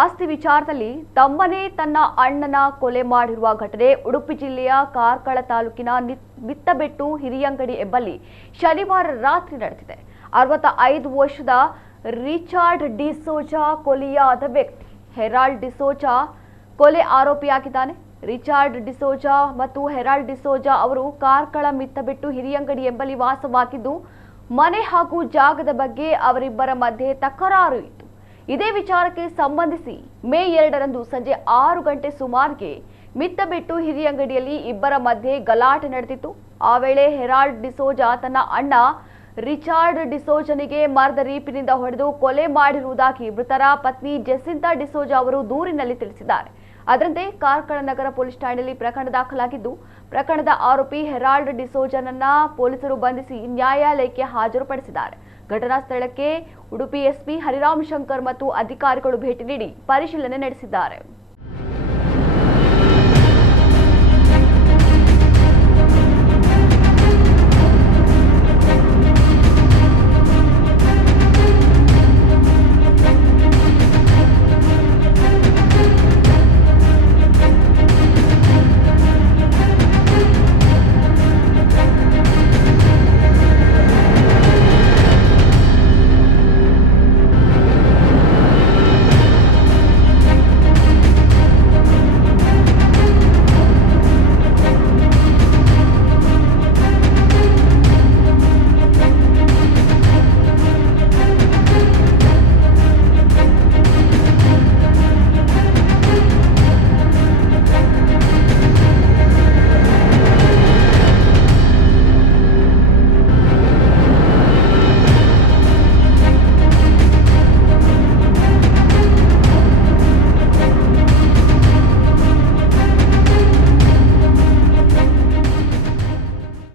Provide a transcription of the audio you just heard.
ಆಸ್ತಿ ವಿಚಾರದಲ್ಲಿ ತಮ್ಮನೇ ತನ್ನ ಅಣ್ಣನ ಕೊಲೆ ಮಾಡಿರುವ ಘಟನೆ ಉಡುಪಿ ಜಿಲ್ಲೆಯ ಕಾರ್ಕಳ ತಾಲೂಕಿನ ಮಿತ್ತಬೆಟ್ಟು ಹಿರಿಯಂಗಡಿ ಎಂಬಲ್ಲಿ ಶನಿವಾರ ರಾತ್ರಿ ನಡೆದಿದೆ. 65 ವರ್ಷದ ರಿಚಾರ್ಡ್ ಡಿಸೋಜಾ ಕೊಲೆಯಾದ ವ್ಯಕ್ತಿ ಹೆರಾಲ್ಡ್ ಡಿಸೋಜಾ ಕೊಲೆ ಆರೋಪಿಯಾಗಿದ್ದಾನೆ. ರಿಚಾರ್ಡ್ ಡಿಸೋಜಾ ಮತ್ತು ಹೆರಾಲ್ಡ್ ಡಿಸೋಜಾ ಅವರು ಕಾರ್ಕಳ ಮಿತ್ತಬೆಟ್ಟು ಹಿರಿಯಂಗಡಿ ಎಂಬಲ್ಲಿ ವಾಸವಾಗಿದ್ದು, ಮನೆ ಹಾಗೂ ಜಾಗದ ಬಗ್ಗೆ ಅವರಿಬ್ಬರ ಮಧ್ಯೆ ತಕರಾರು ಇತ್ತು. ಇದೇ ವಿಚಾರಕ್ಕೆ ಸಂಬಂಧಿಸಿ ಮೇ 2ರಂದು ಸಂಜೆ 6 ಗಂಟೆ ಸುಮಾರಿಗೆ ಮಿತ್ತಬೆಟ್ಟು ಹಿರಿಯಂಗಡಿಯಲ್ಲಿ ಇಬ್ಬರ ಮಧ್ಯೆ ಗಲಾಟೆ ನಡೆದಿತ್ತು. ಆ ವೇಳೆ ಹೆರಾಲ್ಡ್ ಡಿಸೋಜಾ ತನ್ನ ಅಣ್ಣ ರಿಚಾರ್ಡ್ ಡಿಸೋಜನಿಗೆ ಮರದ ರೀಪಿನಿಂದ ಹೊಡೆದು ಕೊಲೆ ಮಾಡಿರುವುದಾಗಿ ಮೃತರ ಪತ್ನಿ ಜೆಸಿಂತಾ ಡಿಸೋಜಾ ಅವರು ದೂರಿನಲ್ಲಿ ತಿಳಿಸಿದ್ದಾರೆ. ಅದರಂತೆ ಕಾರ್ಕಳ ನಗರ ಪೊಲೀಸ್ ಠಾಣೆಯಲ್ಲಿ ಪ್ರಕರಣ ದಾಖಲಾಗಿದ್ದು, ಪ್ರಕರಣದ ಆರೋಪಿ ಹೆರಾಲ್ಡ್ ಡಿಸೋಜನನ್ನ ಪೊಲೀಸರು ಬಂಧಿಸಿ ನ್ಯಾಯಾಲಯಕ್ಕೆ ಹಾಜರುಪಡಿಸಿದ್ದಾರೆ. ಘಟನಾ ಸ್ಥಳಕ್ಕೆ ಉಡುಪಿ ಎಸ್ಪಿ ಹರಿರಾಮ್ ಶಂಕರ್ ಮತ್ತು ಅಧಿಕಾರಿಗಳು ಭೇಟಿ ನೀಡಿ ಪರಿಶೀಲನೆ ನಡೆಸಿದ್ದಾರೆ.